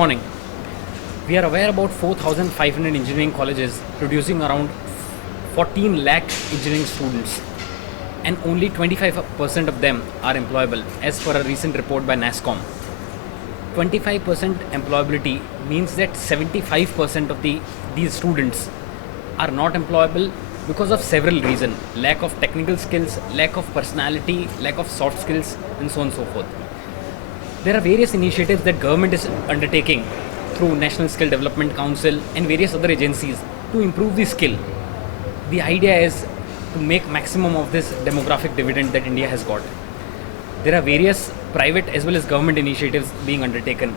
morning. We are aware about 4,500 engineering colleges producing around 14 lakh engineering students, and only 25% of them are employable, as per a recent report by NASSCOM. 25% employability means that 75% of these students are not employable because of several reasons: lack of technical skills, lack of personality, lack of soft skills, and so on and so forth. There are various initiatives that government is undertaking through National Skill Development Council and various other agencies to improve the skill. The idea is to make maximum of this demographic dividend that India has got. There are various private as well as government initiatives being undertaken.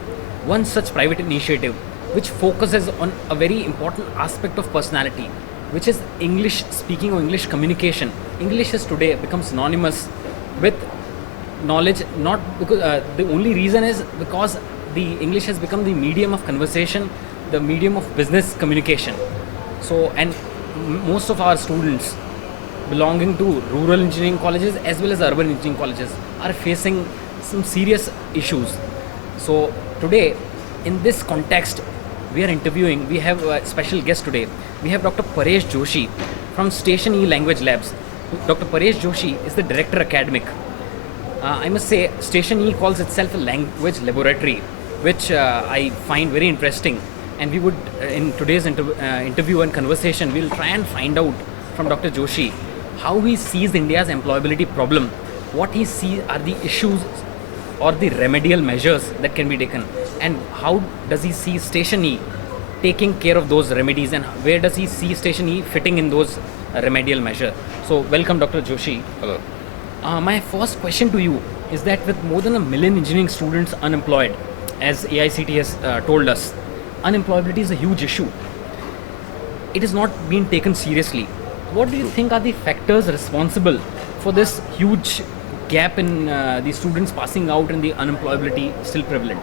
One such private initiative which focuses on a very important aspect of personality, which is English speaking or English communication. English has today become synonymous with knowledge, not because the only reason is because the English has become the medium of conversation, the medium of business communication. So, and most of our students belonging to rural engineering colleges as well as urban engineering colleges are facing some serious issues. So today, in this context, we have a special guest today. We have Dr. Paresh Joshi from Station E Language Labs. Dr. Paresh Joshi is the director academic. I must say, Station E calls itself a language laboratory, which I find very interesting. And we would, in today's interview and conversation, we'll try and find out from Dr. Joshi how he sees India's employability problem, what he sees are the issues or the remedial measures that can be taken, and how does he see Station E taking care of those remedies, and where does he see Station E fitting in those remedial measures. So, welcome, Dr. Joshi. Hello. My first question to you is that with more than 1 million engineering students unemployed, as AICT has told us, unemployability is a huge issue. It is not being taken seriously. What do you think are the factors responsible for this huge gap in the students passing out and the unemployability still prevalent?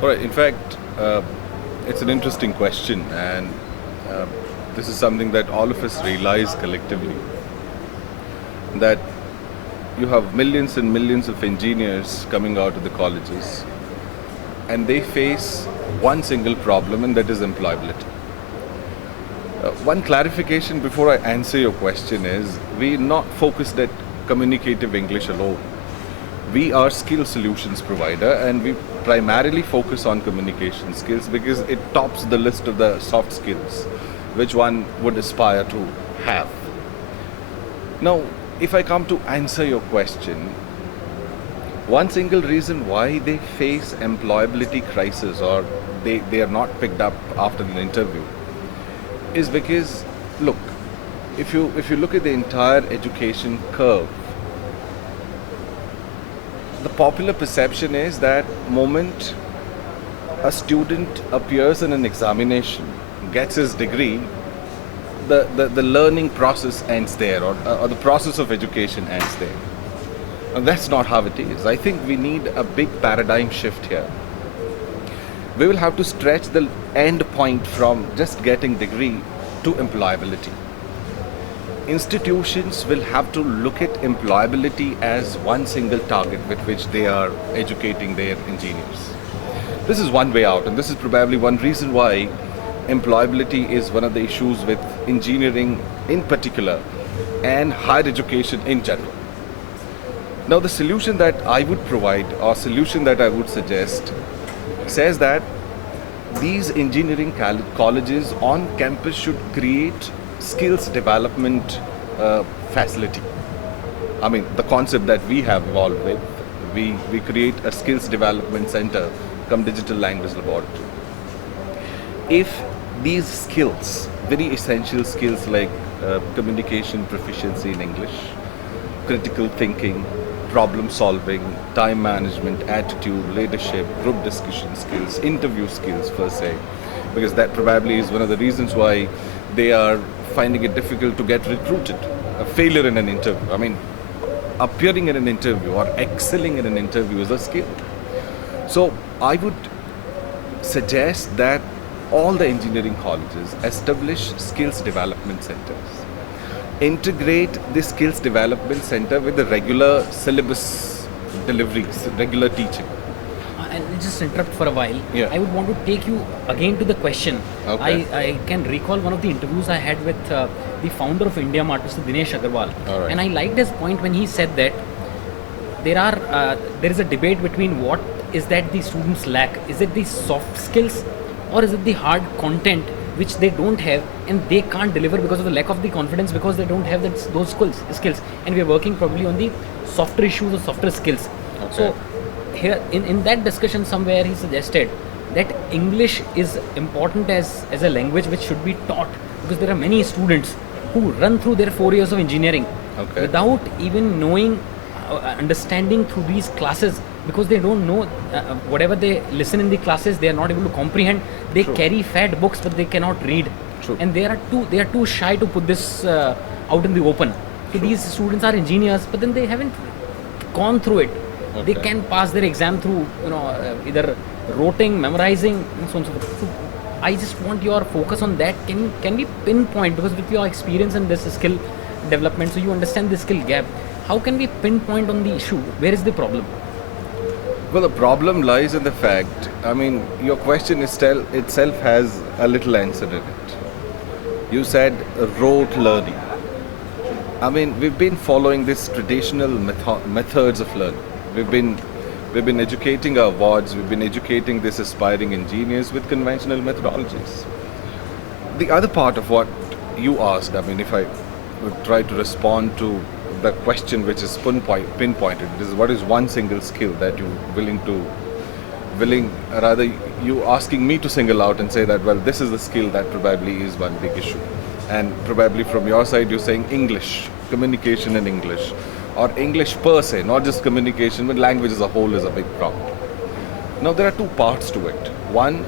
All right. In fact, it's an interesting question, and this is something that all of us realize collectively, that you have millions and millions of engineers coming out of the colleges, and they face one single problem, and that is employability. One clarification before I answer your question is, we're not focused at communicative English alone. We are skill solutions provider, and we primarily focus on communication skills because it tops the list of the soft skills which one would aspire to have. Now, if I come to answer your question, one single reason why they face employability crisis or they are not picked up after an interview is because, look, if you look at the entire education curve, the popular perception is that moment a student appears in an examination, gets his degree, the learning process ends there, or the process of education ends there. And that's not how it is. I think we need a big paradigm shift here. We will have to stretch the end point from just getting degree to employability. Institutions will have to look at employability as one single target with which they are educating their engineers. This is one way out, and this is probably one reason why employability is one of the issues with engineering in particular and higher education in general. Now, the solution that I would provide, or solution that I would suggest, says that these engineering colleges on campus should create skills development facility. I mean, the concept that we have evolved with, we create a skills development center come digital language laboratory. If these skills, very essential skills like communication proficiency in English, critical thinking, problem solving, time management, attitude, leadership, group discussion skills, interview skills per se, because that probably is one of the reasons why they are finding it difficult to get recruited. A failure in an interview, I mean, appearing in an interview or excelling in an interview is a skill. So I would suggest that all the engineering colleges establish skills development centers. Integrate the skills development center with the regular syllabus deliveries, regular teaching. and just interrupt for a while. Yeah. I would want to take you again to the question. Okay. I can recall one of the interviews I had with the founder of India Mart, Mr. Dinesh Agarwal, All right. and I liked his point when he said that there is a debate between what is that the students lack. Is it the soft skills, or is it the hard content which they don't have and they can't deliver because of the lack of the confidence, because they don't have those skills, and we are working probably on the softer issues or softer skills. Okay. So here in that discussion somewhere he suggested that English is important as a language which should be taught, because there are many students who run through their 4 years of engineering Okay. without even knowing, understanding through these classes, because they don't know whatever they listen in the classes, they are not able to comprehend. They True. carry fat books but they cannot read. True. And they are too shy to put this out in the open. So these students are engineers, but then they haven't gone through it. They Okay. can pass their exam through, either roting, memorizing, and so on and so forth. So I just want your focus on that. Can we pinpoint, because with your experience in this skill development, so you understand the skill gap. How can we pinpoint on the issue? Where is the problem? Well, the problem lies in the fact, I mean, your question itself has a little answer in it. You said rote learning. I mean, we've been following this traditional methods of learning. We've been educating our wards, we've been educating these aspiring engineers with conventional methodologies. The other part of what you asked, I mean, if I would try to respond to the question which is pinpointed, this is what is one single skill that you're rather you asking me to single out and say that, well, this is the skill that probably is one big issue. And probably from your side, you're saying English, communication in English, or English per se, not just communication, but language as a whole is a big problem. Now, there are two parts to it. One,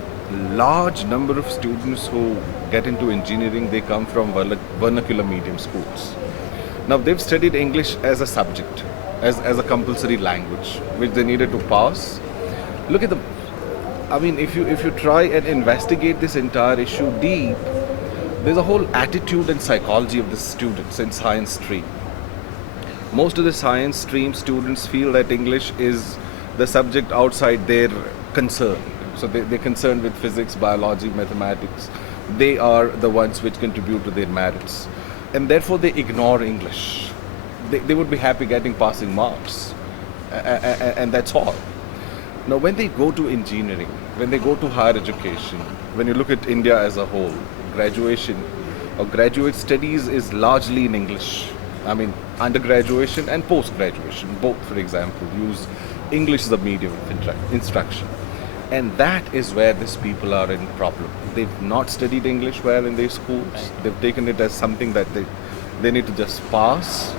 large number of students who get into engineering, they come from vernacular medium schools. Now, they've studied English as a subject, as a compulsory language, which they needed to pass. Look at the, I mean, if you try and investigate this entire issue deep, there's a whole attitude and psychology of the students in science stream. Most of the science stream students feel that English is the subject outside their concern. So they're concerned with physics, biology, mathematics. They are the ones which contribute to their merits. And therefore they ignore English. They would be happy getting passing marks. And that's all. Now when they go to engineering, when they go to higher education, when you look at India as a whole, graduation or graduate studies is largely in English. I mean, undergraduation and post-graduation, both, for example, use English as a medium of instruction. And that is where these people are in problem. They've not studied English well in their schools. They've taken it as something that they need to just pass.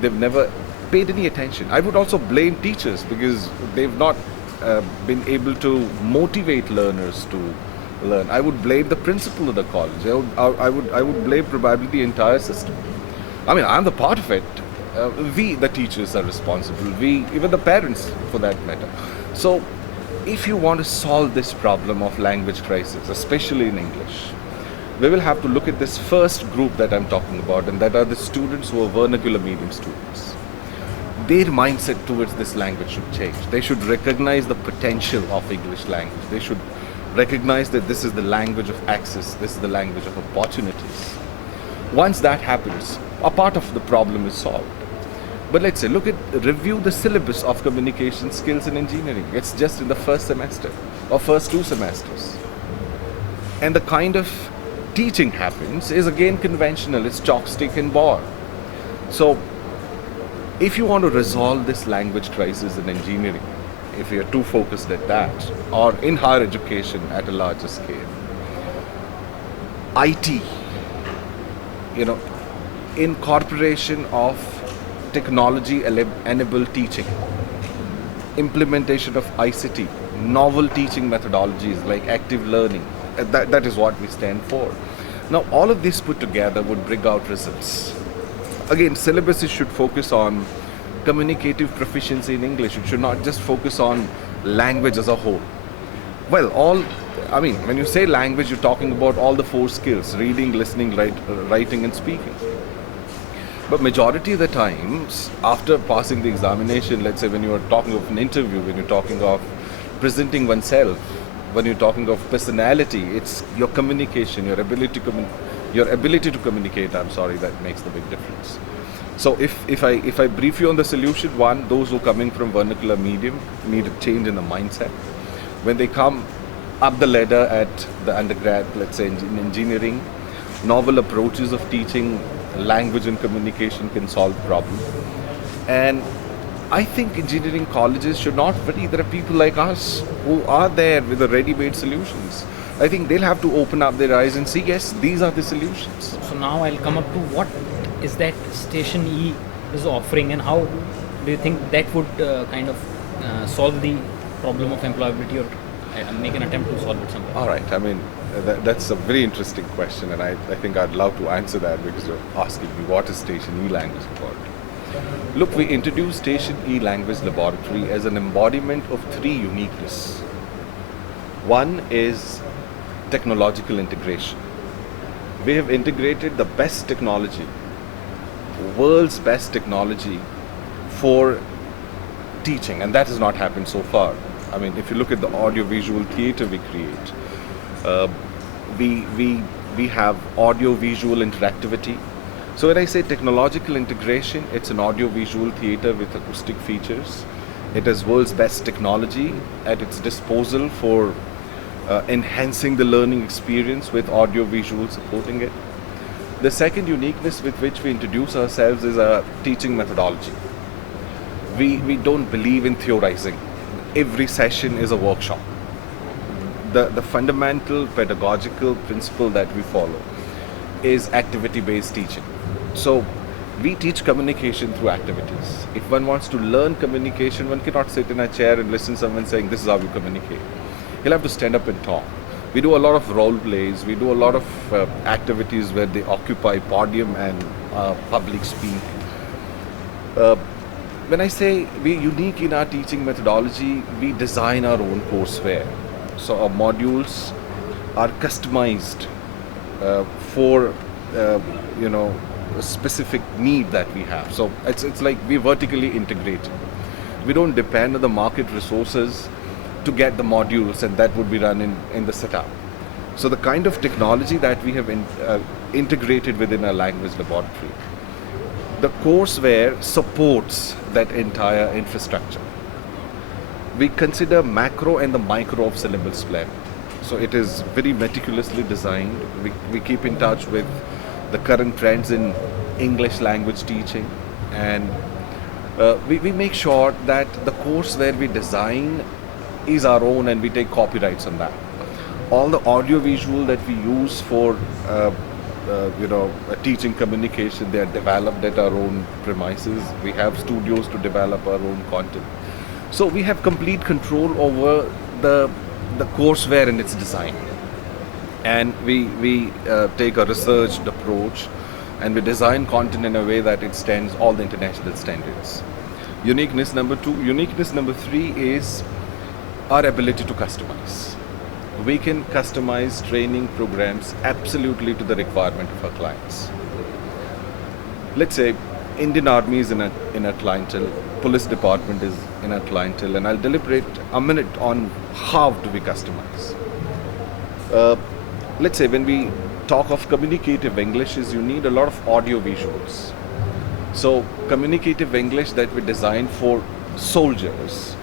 They've never paid any attention. I would also blame teachers because they've not been able to motivate learners to learn. I would blame the principal of the college. I would blame probably the entire system. I mean, I'm the part of it. We, the teachers, are responsible. We, even the parents, for that matter. So, if you want to solve this problem of language crisis, especially in English, we will have to look at this first group that I'm talking about, and that are the students who are vernacular medium students. Their mindset towards this language should change. They should recognize the potential of English language. They should recognize that this is the language of access, this is the language of opportunities. Once that happens, a part of the problem is solved. But let's say, review the syllabus of communication skills in engineering. It's just in the first semester or first 2 semesters. And the kind of teaching happens is again conventional. It's chalk, stick and ball. So, if you want to resolve this language crisis in engineering, if you're too focused at that, or in higher education at a larger scale, IT, incorporation of technology-enabled teaching, implementation of ICT, novel teaching methodologies like active learning, that is what we stand for. Now, all of this put together would bring out results. Again, syllabuses should focus on communicative proficiency in English. It should not just focus on language as a whole. Well, when you say language, you're talking about all the 4 skills: reading, listening, writing and speaking. But majority of the times, after passing the examination, let's say when you are talking of an interview, when you're talking of presenting oneself. When you're talking of personality, it's your communication, your ability to communicate. I'm sorry, that makes the big difference. So if I brief you on the solution, one, those who are coming from vernacular medium need a change in the mindset. When they come up the ladder at the undergrad, let's say in engineering, novel approaches of teaching language and communication can solve problems. And I think engineering colleges should not worry. There are people like us who are there with the ready-made solutions. I think they'll have to open up their eyes and see, yes, these are the solutions. So now I'll come up to what is that Station E is offering, and how do you think that would kind of solve the problem of employability, or make an attempt to solve it somewhere? All right. I mean, that's a very interesting question, and I think I'd love to answer that because you're asking me what is Station E Language Laboratory. Look, we introduced Station E Language Laboratory as an embodiment of three uniqueness. One is technological integration. We have integrated the best technology, world's best technology for teaching, and that has not happened so far. I mean, if you look at the audio-visual theater we create, we have audio-visual interactivity. So when I say technological integration, it's an audio-visual theater with acoustic features. It has world's best technology at its disposal for enhancing the learning experience with audio-visual supporting it. The second uniqueness with which we introduce ourselves is a teaching methodology. We don't believe in theorizing. Every session is a workshop. The fundamental pedagogical principle that we follow is activity-based teaching. So we teach communication through activities. If one wants to learn communication, one cannot sit in a chair and listen to someone saying, this is how you communicate. He'll have to stand up and talk. We do a lot of role plays. We do a lot of activities where they occupy podium and public speak. When I say we're unique in our teaching methodology, we design our own courseware. So our modules are customized for a specific need that we have. So it's like we're vertically integrated. We don't depend on the market resources to get the modules, and that would be run in the setup. So the kind of technology that we have integrated within our language laboratory, the courseware supports that entire infrastructure. We consider macro and the micro of syllabus plan. So it is very meticulously designed. We keep in touch with the current trends in English language teaching, and we make sure that the courseware we design is our own, and we take copyrights on that. All the audio visual that we use for teaching communication, they are developed at our own premises. We have studios to develop our own content. So we have complete control over the courseware and its design. And we take a researched approach, and we design content in a way that it stands all the international standards. Uniqueness number 2. Uniqueness number 3 is our ability to customize. We can customize training programs absolutely to the requirement of our clients. Let's say Indian Army is in a clientele, police department is in a clientele, and I'll deliberate a minute on how do we customize. Let's say when we talk of communicative English, is you need a lot of audio visuals. So communicative English that we design for soldiers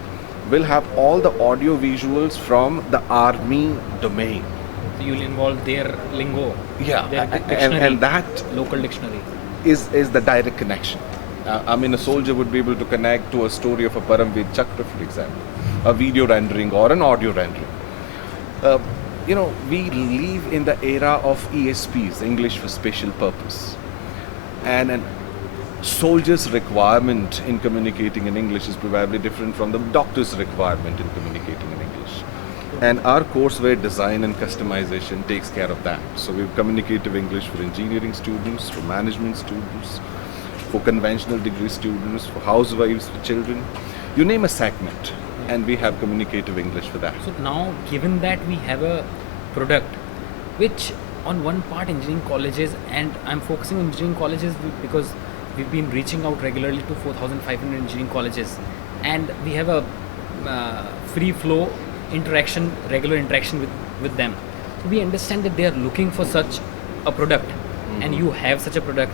will have all the audio visuals from the army domain. So you'll involve their lingo, Yeah, their dictionary, and that local dictionary. is the direct connection. I mean, a soldier would be able to connect to a story of a Paramveer Chakra, for example, a video rendering or an audio rendering. We live in the era of ESPs, English for Special Purpose, and an soldier's requirement in communicating in English is probably different from the doctor's requirement in communicating in English. And our courseware design and customization takes care of that. So we have communicative English for engineering students, for management students, for conventional degree students, for housewives, for children. You name a segment, and we have communicative English for that. So now, given that we have a product which on one part engineering colleges, and I'm focusing on engineering colleges because we've been reaching out regularly to 4,500 engineering colleges, and we have a free flow regular interaction with them, we understand that they are looking for such a product, and you have such a product.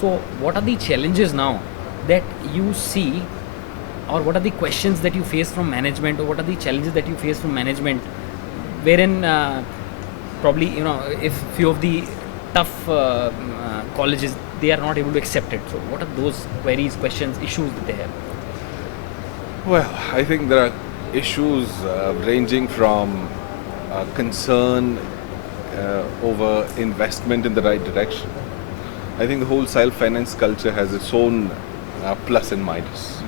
So what are the challenges now that you see, or what are the questions that you face from management, or what are the challenges that you face from management, wherein probably, if few of the tough colleges, they are not able to accept it. So what are those queries, questions, issues that they have? Well, I think there are issues ranging from concern over investment in the right direction. I think the whole self-finance culture has its own plus and minus.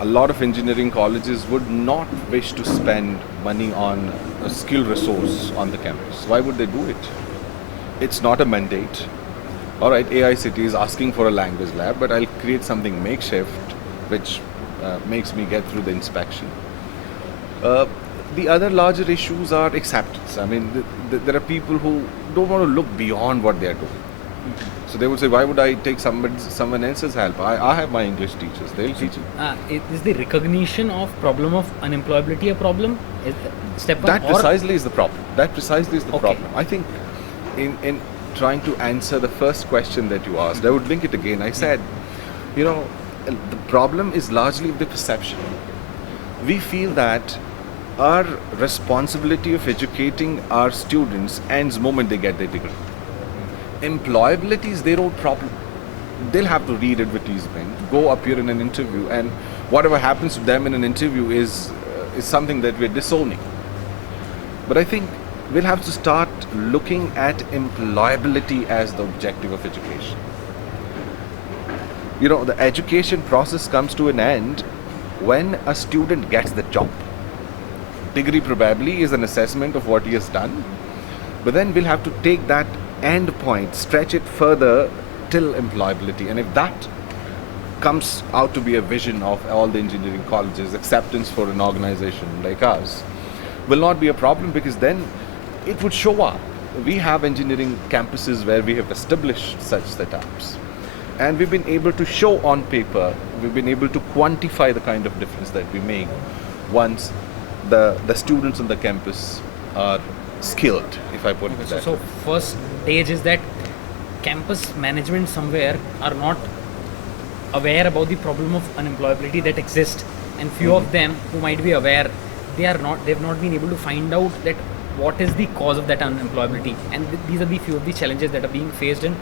A lot of engineering colleges would not wish to spend money on a skilled resource on the campus. Why would they do it? It's not a mandate. All right, AICT is asking for a language lab, but I'll create something makeshift which makes me get through the inspection. The other larger issues are acceptance. I mean, there are people who don't want to look beyond what they are doing. So they would say, why would I take someone else's help? I have my English teachers, they'll teach it. Is the recognition of problem of unemployability a problem? Is step one? That precisely is the problem. Okay. Problem. I think in trying to answer the first question that you asked, I would link it again. I said, the problem is largely the perception. We feel that our responsibility of educating our students ends the moment they get their degree. Employability is their own problem. They'll have to read advertisement, go appear in an interview, and whatever happens to them in an interview is something that we're disowning. But I think we'll have to start looking at employability as the objective of education. The education process comes to an end when a student gets the job. Degree probably is an assessment of what he has done, but then we'll have to take that end point, stretch it further till employability. And if that comes out to be a vision of all the engineering colleges, acceptance for an organization like us will not be a problem, because then it would show up. We have engineering campuses where we have established such setups, and we've been able to show on paper, we've been able to quantify the kind of difference that we make once the students on the campus are skilled, if I put it that So way. first stage is that campus management somewhere are not aware about the problem of unemployability that exists, and few of them who might be aware, they've not been able to find out that what is the cause of that unemployability, and these are the few of the challenges that are being faced in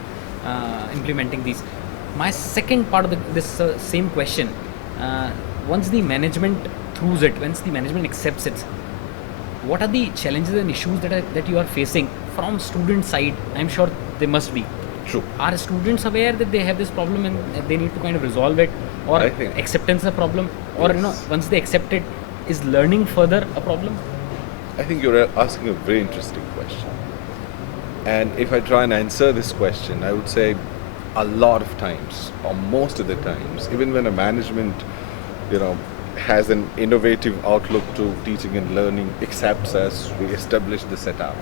implementing these. My second part of this same question, once the management once the management accepts it, what are the challenges and issues that you are facing from student side? I'm sure they must be. True. Are students aware that they have this problem and they need to kind of resolve it, or I think- acceptance a problem, or Yes. once they accept it, is learning further a problem? I think you're asking a very interesting question. And if I try and answer this question, I would say a lot of times, or most of the times, even when a management, has an innovative outlook to teaching and learning, accepts us, we establish the setup.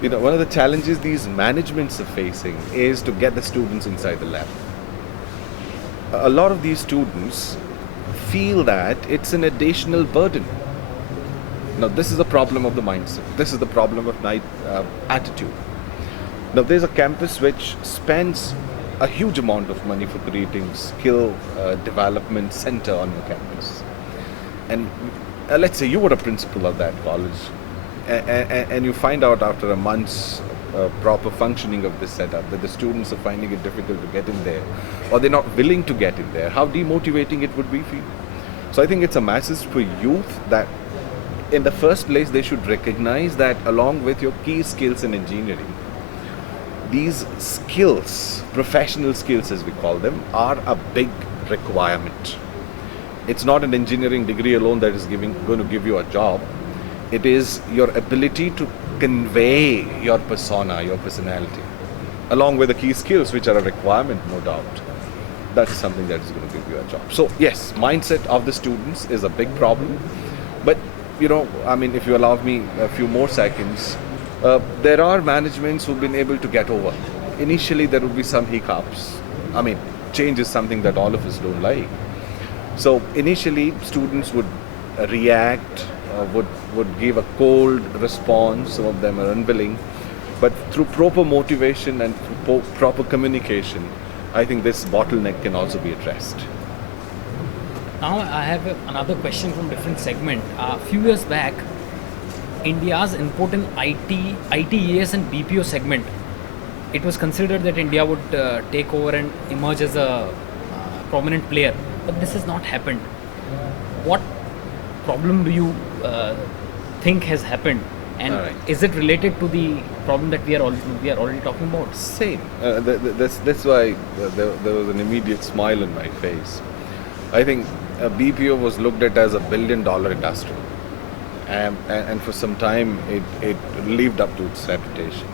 One of the challenges these managements are facing is to get the students inside the lab. A lot of these students feel that it's an additional burden. Now, this is a problem of the mindset. This is the problem of attitude. Now, there's a campus which spends a huge amount of money for creating skill development center on your campus. And let's say you were a principal of that college, and you find out after a month's proper functioning of this setup that the students are finding it difficult to get in there, or they're not willing to get in there. How demotivating it would be for you. So I think it's a message for youth that in the first place they should recognize that along with your key skills in engineering, these skills, professional skills as we call them, are a big requirement. It's not an engineering degree alone that is going to give you a job. It is your ability to convey your persona, your personality, along with the key skills which are a requirement, no doubt. That's something that is going to give you a job. So yes, mindset of the students is a big problem. But if you allow me a few more seconds, there are managements who've been able to get over. Initially, there will be some hiccups. Change is something that all of us don't like. So initially, students would react would give a cold response. Some of them are unwilling, but through proper motivation and proper communication, I think this bottleneck can also be addressed. Now I have another question from different segment. A few years back, India's important ITES and BPO segment, it was considered that India would take over and emerge as a prominent player, but this has not happened. What problem do you think has happened, and All right. is it related to the problem that we are already talking about? Same. That's why there was an immediate smile on my face. I think BPO was looked at as a billion-dollar industry, and for some time it lived up to its reputation.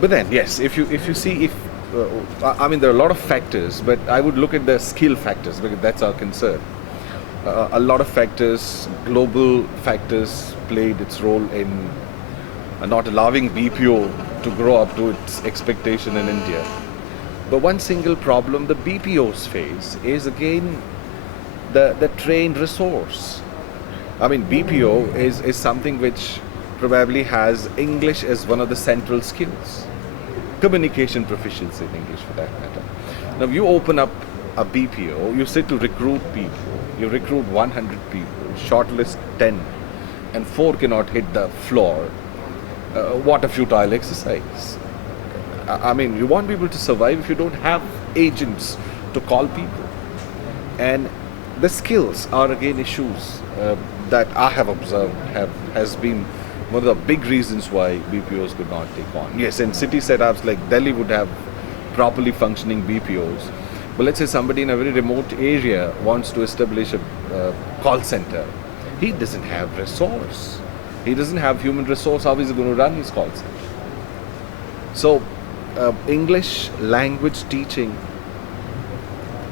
But then, yes, if you see, I mean, there are a lot of factors, but I would look at the skill factors because that's our concern. A lot of factors, global factors, played its role in not allowing BPO to grow up to its expectation in India. But one single problem the BPOs face is again the trained resource. I mean, BPO is something which probably has English as one of the central skills. Communication proficiency in English for that matter. Now, you open up a BPO, you sit to recruit people, you recruit 100 people, shortlist 10, and 4 cannot hit the floor. What a futile exercise. I mean, you want people to survive if you don't have agents to call people. And the skills are again issues that I have observed has been one of the big reasons why BPOs could not take on. Yes, in city setups like Delhi would have properly functioning BPOs. But let's say somebody in a very remote area wants to establish a call center. He doesn't have resource. He doesn't have human resource. How is he going to run his call center? So, English language teaching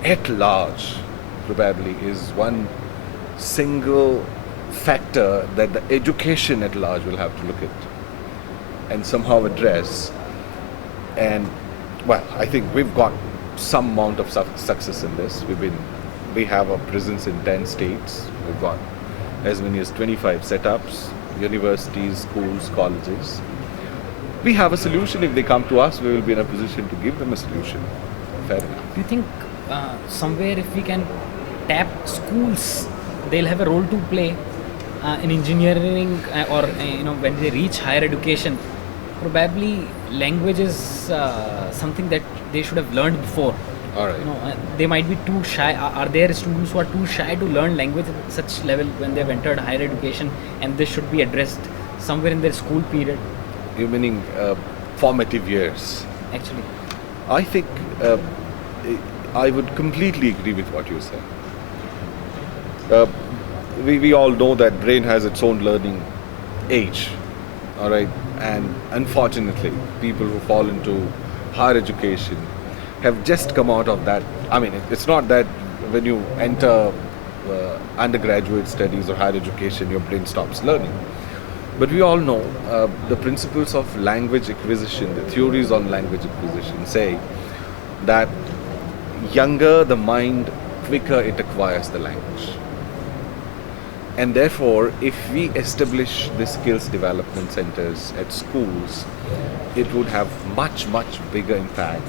at large probably is one single factor that the education at large will have to look at and somehow address. And well, I think we've got some amount of success in this. We have a presence in 10 states. We've got as many as 25 setups, universities, schools, colleges. We have a solution. If they come to us, we will be in a position to give them a solution. Fair enough. Do you think somewhere if we can tap schools, they'll have a role to play in engineering or when they reach higher education? Probably language is something that they should have learned before. All right. They might be too shy. Are there students who are too shy to learn language at such level when they've entered higher education, and this should be addressed somewhere in their school period? You're meaning formative years. Actually, I think I would completely agree with what you said. We all know that brain has its own learning age, all right, and unfortunately people who fall into higher education have just come out of that. I mean, it's not that when you enter undergraduate studies or higher education your brain stops learning, but we all know the principles of language acquisition, the theories on language acquisition say that younger the mind, quicker it acquires the language. And therefore, if we establish the skills development centers at schools, it would have much bigger impact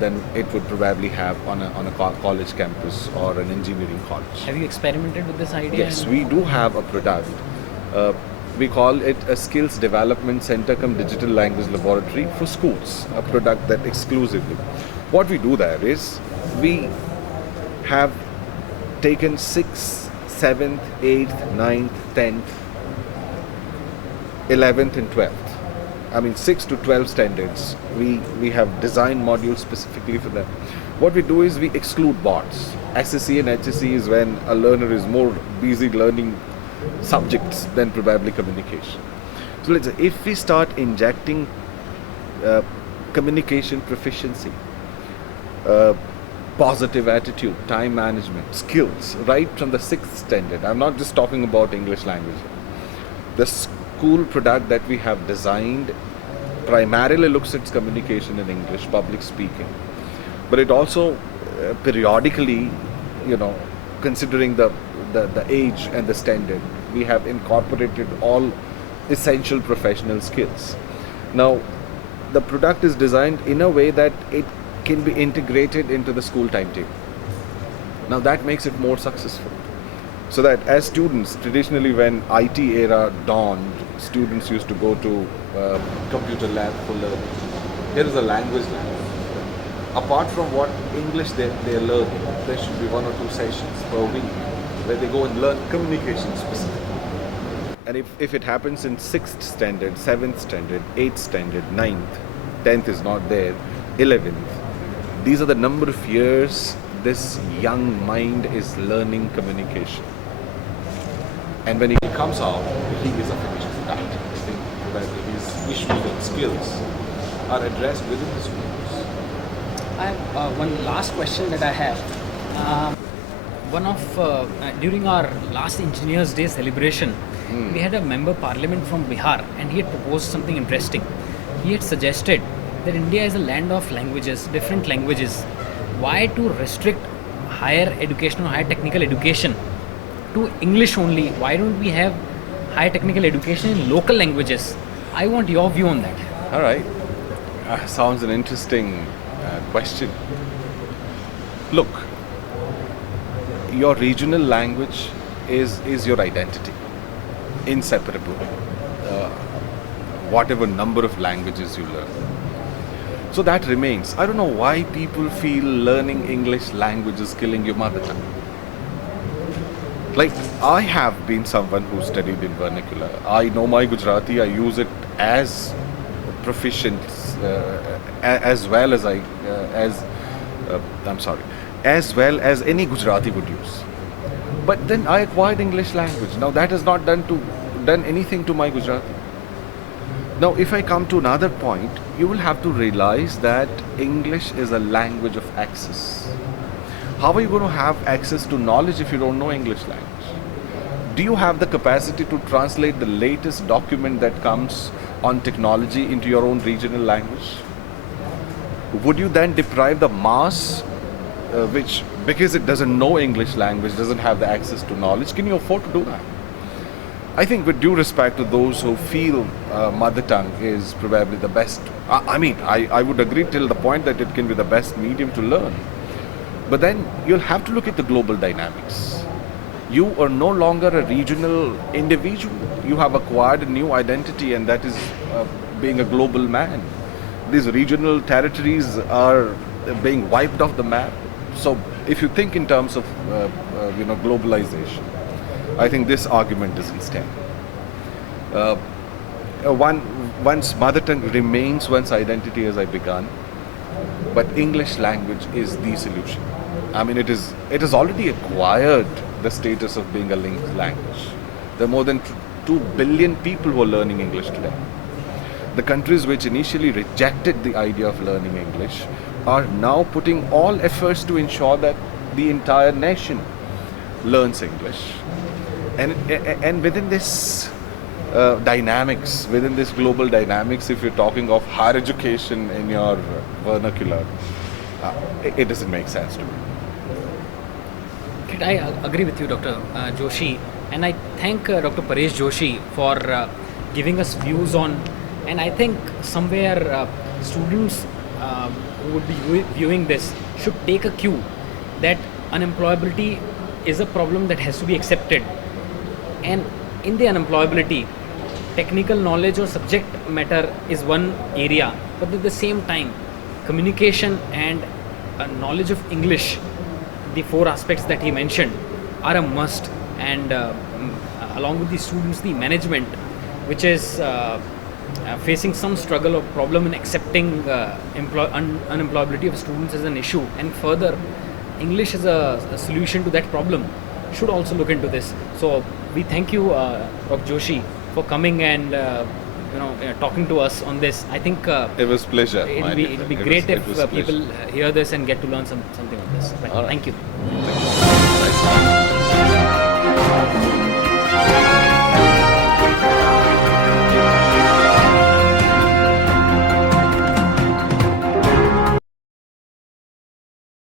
than it would probably have on a college campus or an engineering college. have you experimented with this idea? Yes, we do have a product. We call it a skills development center cum digital language laboratory for schools, a product that exclusively. What we do there is we have taken 6th, 7th, 8th, 9th, 10th, 11th and 12th. I mean 6 to 12 standards. We have designed modules specifically for them. What we do is we exclude bots. SSE and HSE is when a learner is more busy learning subjects than probably communication. So let's say if we start injecting communication proficiency, positive attitude, time management, skills, right from the 6th standard. I'm not just talking about English language. The school product that we have designed primarily looks at communication in English, public speaking. But it also periodically, considering the age and the standard, we have incorporated all essential professional skills. Now, the product is designed in a way that it can be integrated into the school timetable. Now that makes it more successful. So that as students, traditionally when IT era dawned, students used to go to computer lab for learning. Here is a language lab. Apart from what English they're learning, there should be 1 or 2 sessions per week where they go and learn communication specifically. And if it happens in 6th standard, 7th standard, 8th standard, 9th, 10th is not there, 11th, these are the number of years this young mind is learning communication. And when he comes out, he is a finished product. I think that his issues and skills are addressed within the schools. I have one last question that I have. During our last Engineers Day celebration, we had a member parliament from Bihar, and he had proposed something interesting. He had suggested that India is a land of languages, different languages. Why to restrict higher education or higher technical education to English only? Why don't we have higher technical education in local languages? I want your view on that. All right. Sounds an interesting question. Look, your regional language is your identity, inseparable. Whatever number of languages you learn. So that remains. I don't know why people feel learning English language is killing your mother tongue. Like, I have been someone who studied in vernacular. I know my Gujarati, I use it as proficient as well as as well as any Gujarati would use. But then I acquired English language. Now that has not done anything to my Gujarati. Now, if I come to another point, you will have to realize that English is a language of access. How are you going to have access to knowledge if you don't know English language? Do you have the capacity to translate the latest document that comes on technology into your own regional language? Would you then deprive the mass, which, because it doesn't know English language, doesn't have the access to knowledge? Can you afford to do that? I think, with due respect to those who feel mother tongue is probably the best, I would agree till the point that it can be the best medium to learn. But then you'll have to look at the global dynamics. You are no longer a regional individual. You have acquired a new identity, and that is being a global man. These regional territories are being wiped off the map. So if you think in terms of globalization, I think this argument doesn't stand. One's mother tongue remains one's identity, as I began, but English language is the solution. I mean, it has already acquired the status of being a linked language. There are more than 2 billion people who are learning English today. The countries which initially rejected the idea of learning English are now putting all efforts to ensure that the entire nation learns English. And within this dynamics, within this global dynamics, if you're talking of higher education in your vernacular, it doesn't make sense to me. I agree with you, Dr. Joshi, and I thank Dr. Paresh Joshi for giving us views on, and I think somewhere students who would be viewing this should take a cue that unemployability is a problem that has to be accepted. And in the unemployability, technical knowledge or subject matter is one area, but at the same time, communication and knowledge of English, the 4 aspects that he mentioned, are a must. And along with the students, the management, which is facing some struggle or problem in accepting unemployability of students as an issue, and further, English is a solution to that problem, should also look into this. So we thank you, Dr. Joshi, for coming and talking to us on this. I think it was pleasure. It'll be great if people hear this and get to learn something on this. Right. Right. Thank you. Thank you.